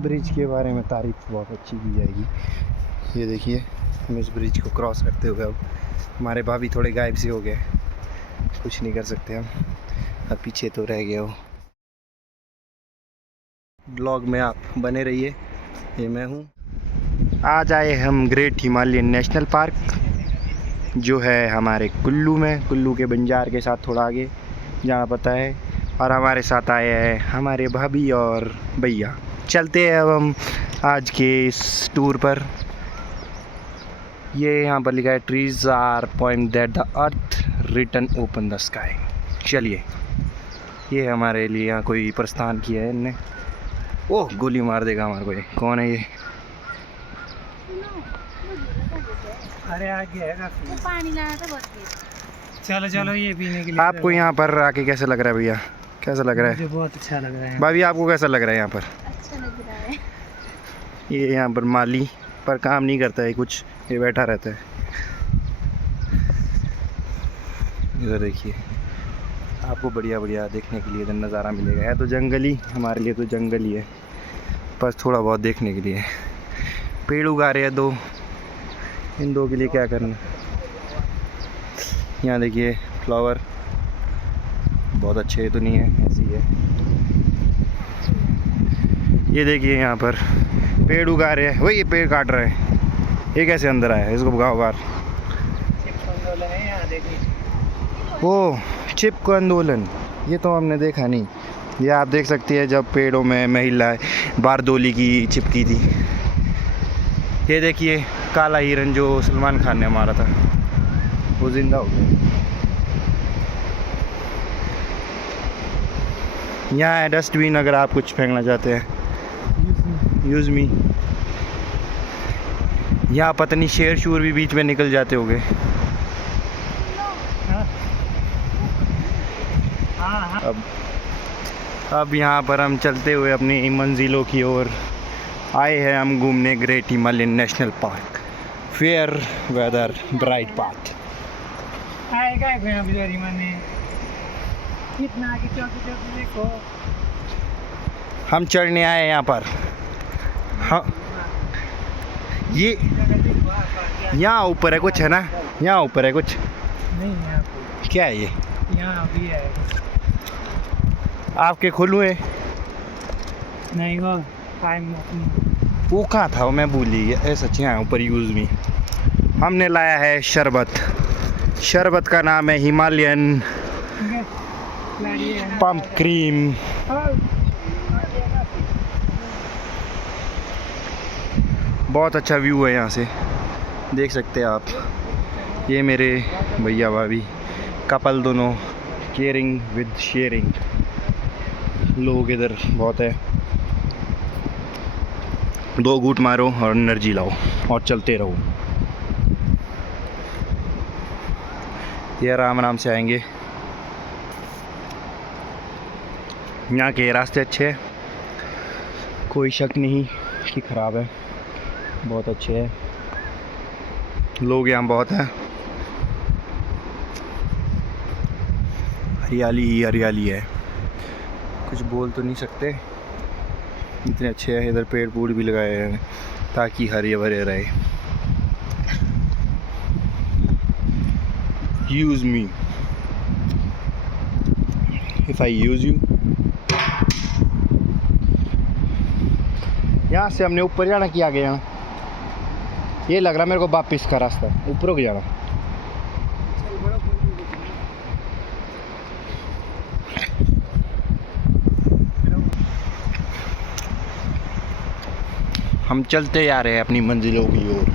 Bridge के बारे में तारीफ बहुत अच्छी की जाएगी। ये देखिए, हम इस ब्रिज को क्रॉस करते हुए अब हमारे भाभी थोड़े गायब से हो गए, कुछ नहीं कर सकते हम, अब पीछे तो रह गए हो। ब्लॉग में आप बने रहिए, ये मैं हूँ। आज आए हम ग्रेट हिमालयन नेशनल पार्क, जो है हमारे कुल्लू में, कुल्लू के बंजार के साथ थोड़ा आगे जहाँ पता है। और हमारे साथ आए हैं हमारे भाभी और भैया। चलते हैं अब हम आज के इस टूर पर। ये यहाँ पर लिखा है trees are point that the earth return open the sky. चलिए, ये हमारे लिए यहाँ कोई प्रस्थान किया है इनने। ओह, गोली मार देगा हमारे को ये। कौन है ये? अरे आगे है पानी लाया था बहुत। चलो चलो, ये पीने के लिए। आपको यहाँ पर आके कैसा लग रहा है भैया? कैसा लग रहा है? मुझे बहुत अच्छा लग रहा है। भाभी, आपको कैसा लग रहा है यहाँ पर? अच्छा लग रहा है। ये यहाँ पर माली पर काम नहीं करता है कुछ, ये बैठा रहता है। इधर देखिए, आपको बढ़िया बढ़िया देखने के लिए इधर नज़ारा मिलेगा। है तो जंगल ही, हमारे लिए तो जंगल ही है, बस थोड़ा बहुत देखने के लिए। पेड़ उगा रहे हैं दो, इन दो के लिए क्या करना। यहाँ देखिए फ्लावर, बहुत अच्छे तो नहीं है, ऐसी है। ये देखिए यहाँ पर पेड़ उगा रहे हैं, वही ये पेड़ काट रहे हैं। ये कैसे अंदर आया है? इसको भगाओ बाहर। ओ, चिपको आंदोलन, ये तो हमने देखा नहीं। ये आप देख सकती है जब पेड़ों में महिलाएं बारदोली की चिपकी थी। ये देखिए काला हिरन जो सलमान खान ने मारा था, वो जिंदा हो गया। यहाँ है डस्टबिन, अगर आप कुछ फेंकना चाहते हैं। यूज़ मी। यहाँ पता नहीं शेर शूर भी बीच में निकल जाते होंगे। अब यहाँ पर हम चलते हुए अपनी मंजिलों की ओर आए हैं। हम घूमने Great Himalayan National Park, fair weather bright path. हम चढ़ने आए हैं यहाँ पर। हाँ, ये यहाँ ऊपर है कुछ, है ना? यहाँ ऊपर है कुछ। नहीं, क्या है ये? यहाँ भी है। आपके खुलू है? नहीं, वो टाइम वो कहाँ था, मैं भूल ही गया। सच यहाँ ऊपर यूज़ मी। हमने लाया है शरबत। शरबत का नाम है हिमालयन पम्प क्रीम। बहुत अच्छा व्यू है यहाँ से, देख सकते हैं आप। ये मेरे भैया भाभी कपल, दोनों केयरिंग विद शेयरिंग। लोग इधर बहुत है। 2 घूंट मारो और एनर्जी लाओ और चलते रहो। ये आराम आराम से आएंगे। यहाँ के रास्ते अच्छे हैं, कोई शक नहीं कि ख़राब है, बहुत अच्छे हैं। लोग यहाँ बहुत हैं, हरियाली ही हरियाली है, कुछ बोल तो नहीं सकते, इतने अच्छे हैं। इधर पेड़ पूड़ भी लगाए हैं ताकि हरे भरे रहे। Use me if I use you. यहाँ से हमने ऊपर जाना कि आगे जाना? ये लग रहा मेरे को वापिस का रास्ता, ऊपर को जाना। हम चलते जा रहे हैं अपनी मंजिलों की ओर,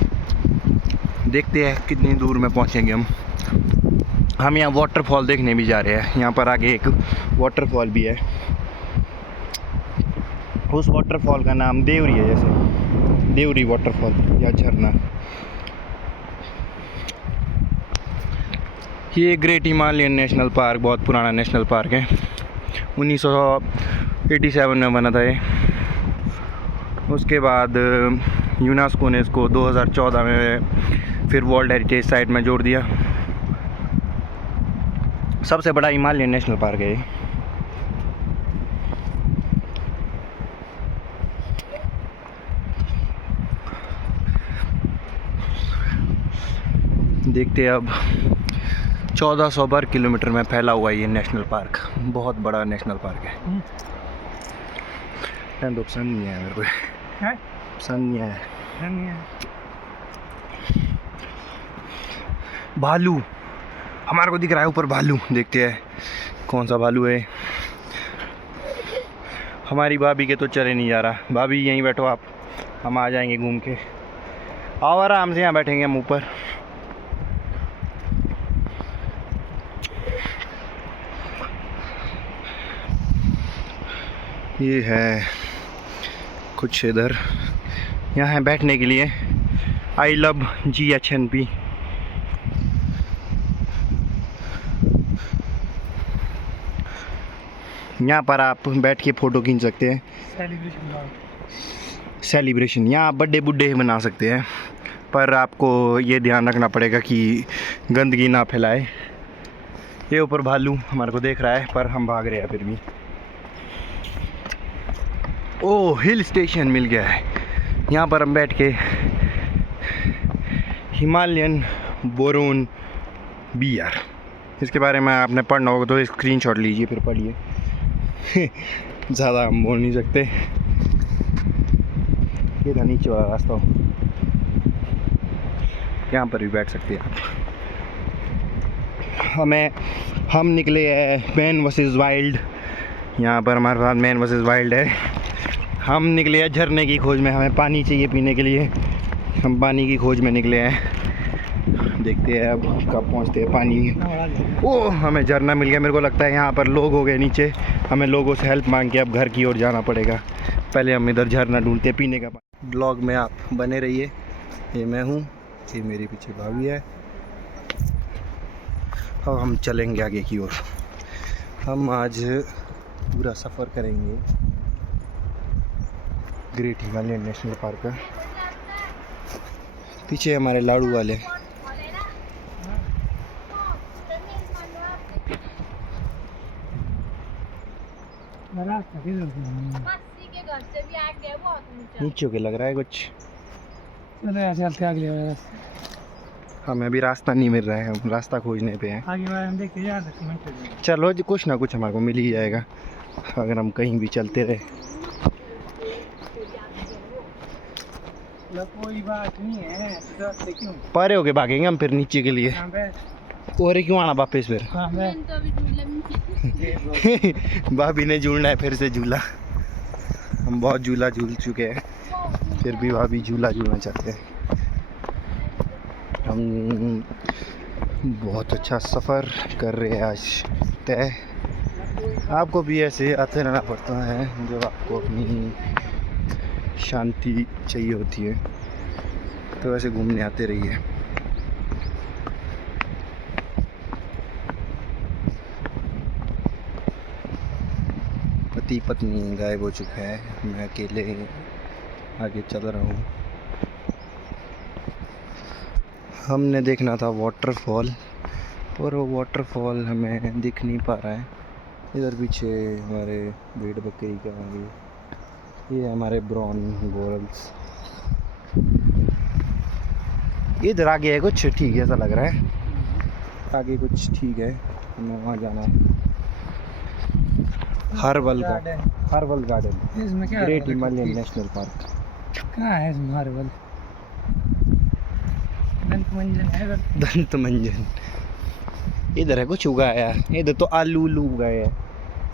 देखते हैं कितनी दूर में पहुंचेंगे हम यहाँ वाटरफॉल देखने भी जा रहे हैं। यहाँ पर आगे एक वाटरफॉल भी है, उस वाटरफॉल का नाम देवरी है, जैसे देवरी वाटरफॉल या झरना। ये ग्रेट हिमालयन नेशनल पार्क बहुत पुराना नेशनल पार्क है, 1987 में बना था ये। उसके बाद यूनेस्को ने इसको 2014 में फिर वर्ल्ड हेरिटेज साइट में जोड़ दिया। सबसे बड़ा हिमालयन नेशनल पार्क है ये। देखते हैं अब 1400 वर्ग किलोमीटर में फैला हुआ ये नेशनल पार्क, बहुत बड़ा नेशनल पार्क है। तो पसंद नहीं आया मेरे को, पसंद नहीं आया। भालू हमारे को दिख रहा है ऊपर, भालू देखते हैं कौन सा भालू है। हमारी भाभी के तो चले नहीं जा रहा। भाभी यहीं बैठो आप, हम आ जाएंगे घूम के। आओ आराम से, यहाँ बैठेंगे हम ऊपर। ये है कुछ इधर, यहाँ है बैठने के लिए। I love GHNP। यहाँ पर आप बैठ के फ़ोटो खींच सकते हैं। सेलिब्रेशन यहाँ आप बर्थडे बुड्डे बना सकते हैं, पर आपको ये ध्यान रखना पड़ेगा कि गंदगी ना फैलाए। ये ऊपर भालू हमारे को देख रहा है, पर हम भाग रहे हैं फिर भी। ओह, हिल स्टेशन मिल गया है। यहाँ पर हम बैठ के हिमालयन बोरोन बियर, इसके बारे में आपने पढ़ना होगा तो स्क्रीनशॉट लीजिए फिर पढ़िए। ज़्यादा हम बोल नहीं सकते। ये था नीचे वाला रास्ता, यहाँ पर भी बैठ सकते हैं आप। हम निकले हैं मैन वर्सेस वाइल्ड। यहाँ पर हमारे पास मैन वर्सेस वाइल्ड है। हम निकले हैं झरने की खोज में, हमें पानी चाहिए पीने के लिए। हम पानी की खोज में निकले हैं, देखते हैं अब कब पहुँचते हैं पानी। ओह, हमें झरना मिल गया। मेरे को लगता है यहाँ पर लोग हो गए नीचे, हमें लोगों से हेल्प मांग के अब घर की ओर जाना पड़ेगा। पहले हम इधर झरना ढूंढते पीने का पानी। ब्लॉग में आप बने रहिए। ये मैं हूँ, ये मेरे पीछे भाभी है। अब हम चलेंगे आगे की ओर। हम आज पूरा सफ़र करेंगे ग्रेट हिमालयन नेशनल पार्क का। पीछे हमारे लाड़ू वाले। नीचे के लग रहा है कुछ। हमें अभी रास्ता नहीं मिल रहा है, हम रास्ता खोजने पे हैं। चलो जी, कुछ ना कुछ हमारे को मिल ही जाएगा अगर हम कहीं भी चलते रहे। कोई बात नहीं है, क्यों परे होके भागेंगे हम फिर नीचे के लिए। और क्यों आना वापस फिर? भाभी ने झूलना है फिर से झूला। हम बहुत झूला झूल चुके हैं, फिर भी भाभी झूला झूलना चाहते हैं। हम बहुत अच्छा सफ़र कर रहे हैं आज तय। आपको भी ऐसे आते रहना पड़ता है जब आपको अपनी शांति चाहिए होती है, तो ऐसे घूमने आते रहिए। पति पत्नी गायब हो चुका है, मैं अकेले आगे चल रहा हूँ। हमने देखना था वाटरफॉल, और वो वाटरफॉल हमें दिख नहीं पा रहा है। इधर पीछे हमारे भेड़ बकरी का आगे, ये हमारे ब्राउन गोरल्स। इधर आगे है कुछ ठीक है, ऐसा लग रहा है आगे कुछ ठीक है, हमें वहाँ जाना है। हर्बल गार्डन, इसमें क्या ग्रेट हिमालयन नेशनल पार्क। कहाँ है इसमें हर्बल? दंत मंजन है इधर। दंत मंजन इधर है कुछ उगाया, इधर तो आलू उगाए हैं।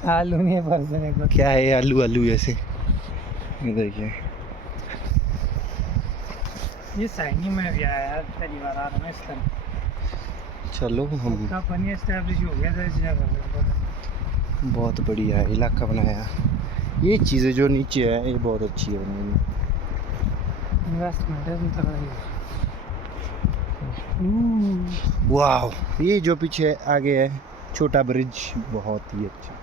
आलू नहीं है, परसने को क्या है आलू जैसे, देखिए। ये साइनी में भी आया यार, पहली बार आ रहा हूँ इस तरह। चलो हम कंपनी एस्टैब्लिश हो गया था इस जगह। बहुत बढ़िया इलाका बनाया। ये चीज़ें जो नीचे है ये बहुत अच्छी है बनाई। इन्वेस्टमेंट है तगड़ा ही। वाह, ये जो पीछे आगे है छोटा ब्रिज, बहुत ही अच्छा।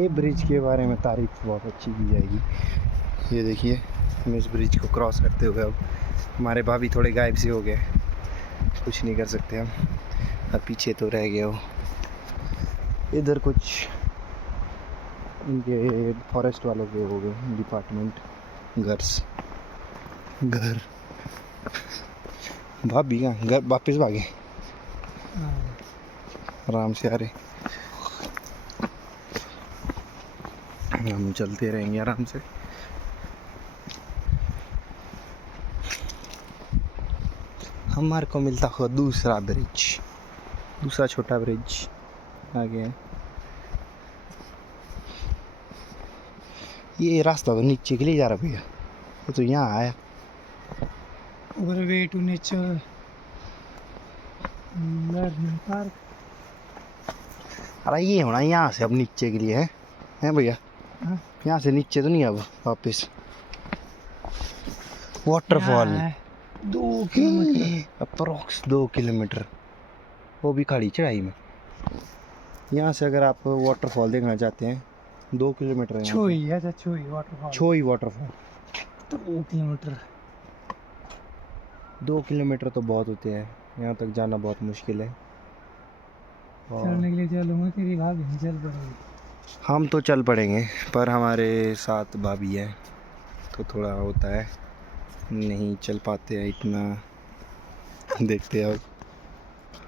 ये ब्रिज के बारे में तारीफ बहुत अच्छी की जाएगी। ये देखिए, हम इस ब्रिज को क्रॉस करते हुए अब हमारे भाभी थोड़े गायब से हो गए, कुछ नहीं कर सकते हम। अब पीछे तो रह गए हो। इधर कुछ इनके फॉरेस्ट वालों के हो गए डिपार्टमेंट घर। भाभी कहाँ घर वापस भागे? आराम से आ रहे, हम चलते रहेंगे आराम से। हमारे को मिलता हुआ दूसरा ब्रिज, दूसरा छोटा ब्रिज आगे है। ये रास्ता तो नीचे के लिए जा रहा भैया, ये तो यहाँ आया। Way to Nature Learning Park. अरे ये होना यहाँ से अब नीचे के लिए है, हैं भैया? हाँ? यहाँ से नीचे तो नहीं अब वापस। वाटरफॉल 2 किलोमीटर अप्रोक्स 2 किलोमीटर, वो भी खड़ी चढ़ाई में। यहाँ से अगर आप वाटरफॉल देखना चाहते हैं 2 किलोमीटर है। छोई है, अच्छा Choi waterfall. Choi waterfall 2 kilometre. 2 kilometre तो बहुत होते हैं, यहाँ तक जाना बहुत मुश्किल है। चलने के लिए चलूँगा, तेरी भाभी नहीं चल पड़ेगी। हम तो चल पड़ेंगे, पर हमारे साथ भाभी है तो थोड़ा होता है, नहीं चल पाते हैं इतना। देखते हैं अब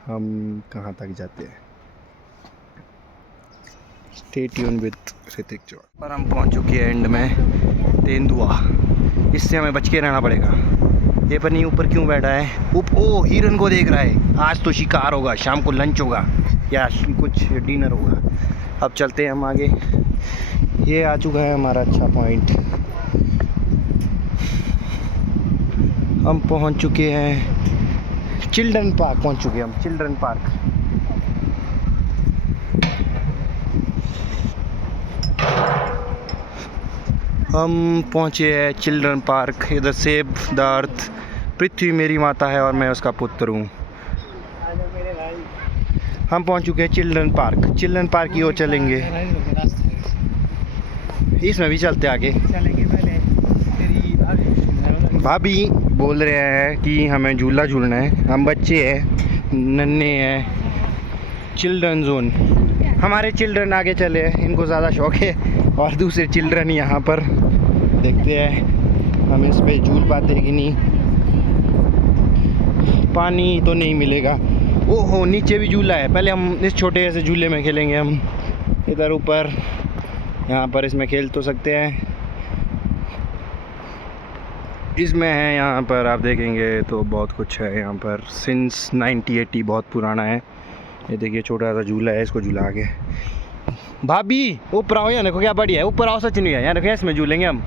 हम कहाँ तक जाते हैं। Stay tune with Hrithik Chauhan. पर हम पहुँच चुके हैं एंड में, तेंदुआ। इससे हमें बच के रहना पड़ेगा। ये पर नहीं ऊपर क्यों बैठा है? ओ हिरन को देख रहा है। आज तो शिकार होगा, शाम को लंच होगा या कुछ डिनर होगा। अब चलते हैं हम आगे। ये आ चुका है हमारा अच्छा पॉइंट, हम पहुंच चुके हैं चिल्ड्रन पार्क। पहुंच चुके हैं हम चिल्ड्रन पार्क। हम पहुंचे हैं चिल्ड्रन पार्क। इधर सेव द अर्थ, पृथ्वी मेरी माता है और मैं उसका पुत्र हूँ। हम पहुंच चुके हैं चिल्ड्रन पार्क। चिल्ड्रन पार्क की ओर चलेंगे, इसमें भी चलते आगे। चलेंगे पहले तेरी भाभी बोल रहे हैं कि हमें झूला झूलना है। हम बच्चे हैं, नन्हे हैं। चिल्ड्रन जोन, हमारे चिल्ड्रन आगे चले हैं, इनको ज़्यादा शौक है, और दूसरे चिल्ड्रन यहाँ पर। देखते हैं हम इस पे झूल पाते हैं कि नहीं। पानी तो नहीं मिलेगा। ओहो नीचे भी झूला है, पहले हम इस छोटे से झूले में खेलेंगे। हम इधर ऊपर यहाँ पर इसमें खेल तो सकते हैं, इसमें है। यहाँ पर आप देखेंगे तो बहुत कुछ है यहाँ पर, सिंस 1980 बहुत पुराना है। ये देखिए छोटा सा झूला है, इसको झूला के। भाभी ऊपर आओ, यहाँ देखो क्या बढ़िया है। ऊपर आओ, सच नहीं है। यहाँ देखो इसमें झूलेंगे हम।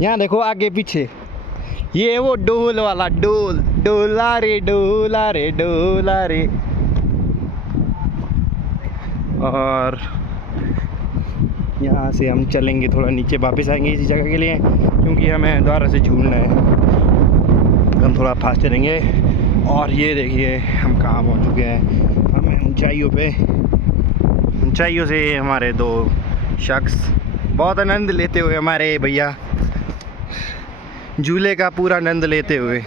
यहाँ देखो आगे पीछे, ये वो डोल वाला, डोल डोला रे डोला रे डोला रे। और यहाँ से हम चलेंगे थोड़ा नीचे, वापस आएंगे इसी जगह के लिए, क्योंकि हमें दोबारा से झूलना है। हम थोड़ा फास्ट चलेंगे। और ये देखिए हम कहाँ पहुँच चुके हैं। हमें ऊंचाइयों से हमारे 2 शख्स बहुत आनंद लेते हुए, हमारे भैया झूले का पूरा आनंद लेते हुए,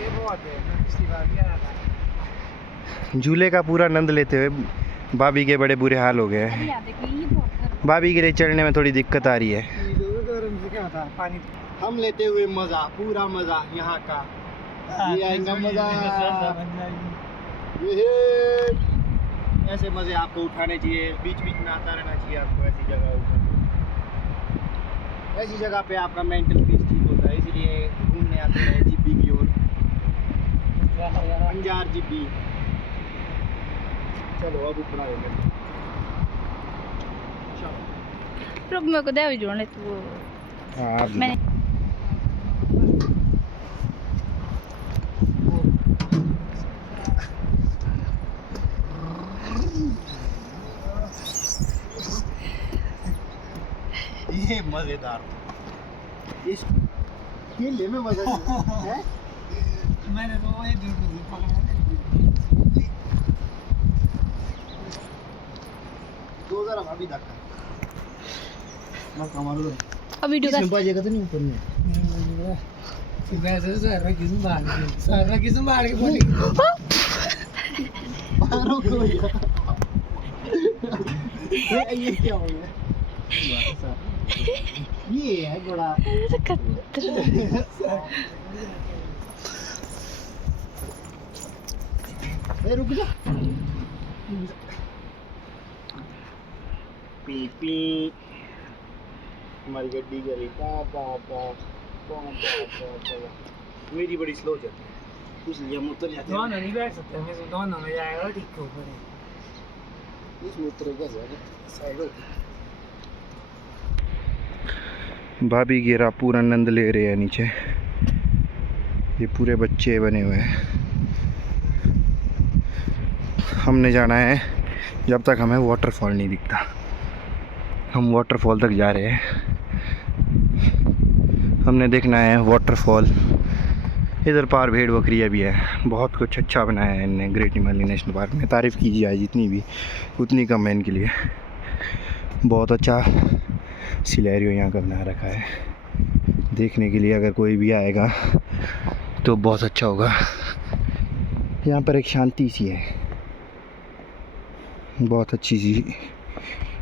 झूले का पूरा आनंद लेते हुए। भाभी के बड़े बुरे हाल हो गए हैं। भाभी के लिए चढ़ने में थोड़ी दिक्कत आ रही है। हम लेते हुए मज़ा, पूरा मज़ा यहाँ का। ये आएगा मज़ा। ऐसे मज़े आपको उठाने चाहिए, बीच बीच में आता रहना चाहिए आपको ऐसी जगह। ऐसी जगह पे आपका मेंटल पीस ठीक होता है, इसलिए घूमने आते हैं जीपी की ओर। अंजार जीपी। चलो अब ऊपर आएंगे। रुक मेरे को दे अभी जोड़ने तू। हाँ मैंने ये मजेदार, इस खेलने में मजा है। मैंने तो वही दो जरा भाभी धक्का मारो। अब वीडियो इसमें बजेगा तो नहीं ऊपर में। वैसे सारा किस्म बाहर के बोली मारो को ये क्या हो गया? ये है बड़ा रुक जा। पी पी हमारी गड्डी करी मेरी बड़ी स्लो चलती है इसलिए हम उतर जाते हैं। दोनों नहीं बैठ सकते, मैं तो दोनों में जाएगा ठीक के ऊपर है। इसमें उतरेगा साइड होती। भाभी गिरा पूरा आनंद ले रहे हैं नीचे। ये पूरे बच्चे बने हुए हैं। हमने जाना है जब तक हमें वाटरफॉल नहीं दिखता। हम वाटरफॉल तक जा रहे हैं। हमने देखना है वाटरफॉल। इधर पार भेड़ बकरियाँ भी है। बहुत कुछ अच्छा बनाया है इनने ग्रेट हिमालयन नेशनल पार्क में। तारीफ़ की जाए जितनी भी उतनी कम है इनके लिए। बहुत अच्छा सिनेरियो यहाँ का बना रखा है देखने के लिए। अगर कोई भी आएगा तो बहुत अच्छा होगा। यहाँ पर एक शांति सी है, बहुत अच्छी सी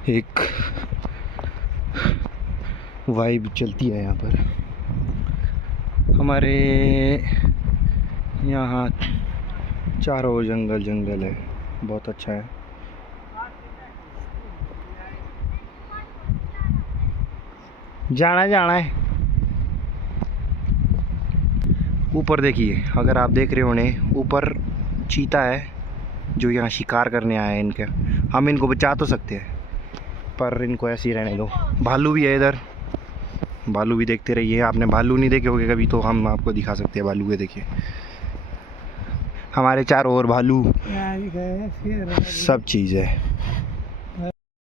एक वाइब चलती है यहाँ पर। हमारे यहाँ चारों जंगल जंगल है, बहुत अच्छा है। जाना है। ऊपर देखिए, अगर आप देख रहे होने ऊपर चीता है जो यहाँ शिकार करने आया है इनके। हम इनको बचा तो सकते हैं पर इनको ऐसे ही रहने दो। भालू भी है इधर, भालू भी देखते रहिए। आपने भालू नहीं देखे होंगे कभी तो हम आपको दिखा सकते हैं भालू के। देखिए हमारे चारों ओर भालू सब चीज़ है।